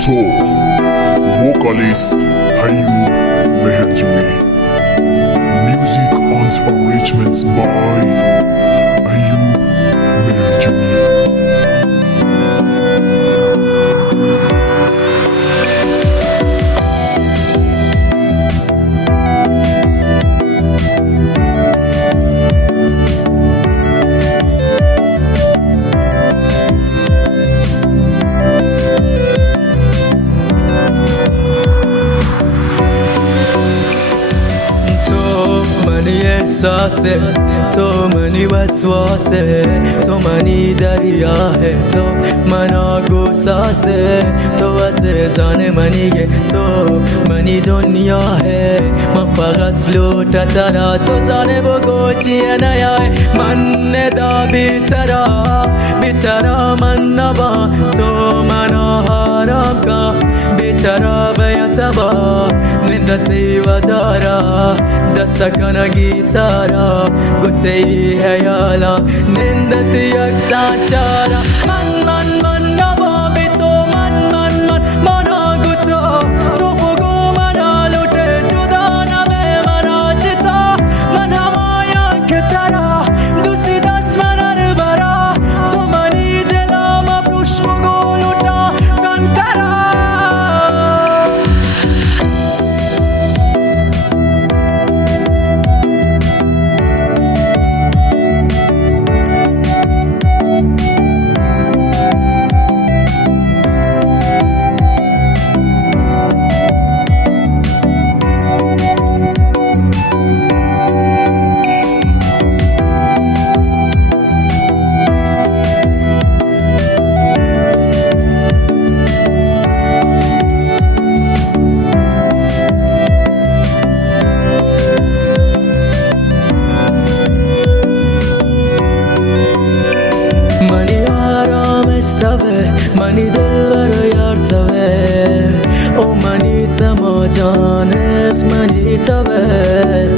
تو vocalist Ayub Meherjoui. Music arrangements by Ayub Meherjoui. احساسه تو منی وسواسه تو منی دریاه تو منا گساسه تو وطزان منیه تو منی دنیاه من فقط لوتا ترا تو زانه بگو چیه نیای من ندا بیترا من نبا تو منا حرام کا بیترا بیتبا نندتی و دارا دستکن گیتارا گوتی هیالا نندتی یک ساچارا من نبا بی تو من منا گوتا تو بگو منا لوटे جدا نمه منا چتا من همایا که ترا دوستی دست من برا تو منی دلم ابروش بگو لوٹا من ترا منی دلبر یارتوه او منی سما جانش منی توه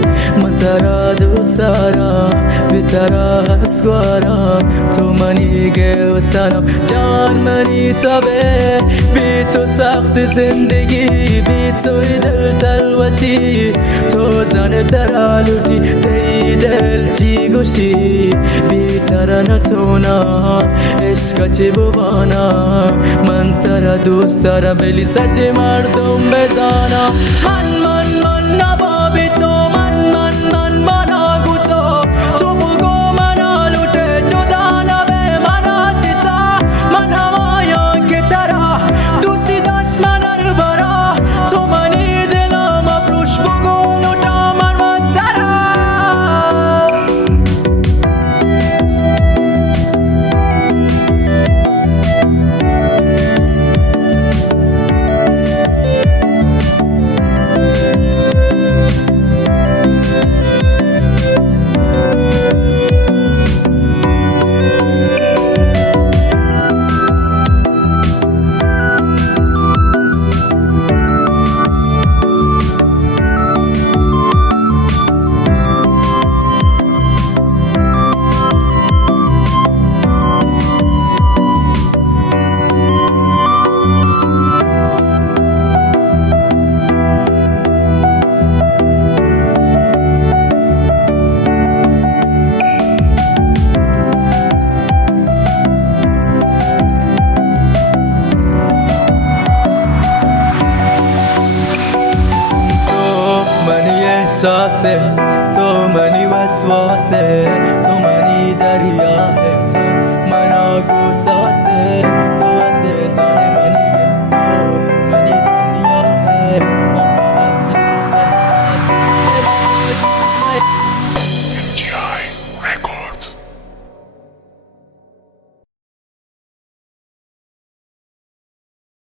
من ترا دوست دارم بی ترا حسوارم تو منی گوسنم جان منی توه بی تو سخت زندگی بی توی دل تلوسی تو زن ترا لوٹی تی دل چی گوشی بی ترا نتونا عشق چی بوانا من ترا دوست دارم ولی سچ مردم بزانا من نبا بی تو من منا گوتا تو بگو منا لوٹه جدا نبه منا چتا من همایا که ترا دوستی داشت من برا تو منی دلم ابروش بگو لوٹا من ترا احساسه تو منی وسواسه تو منی دریاه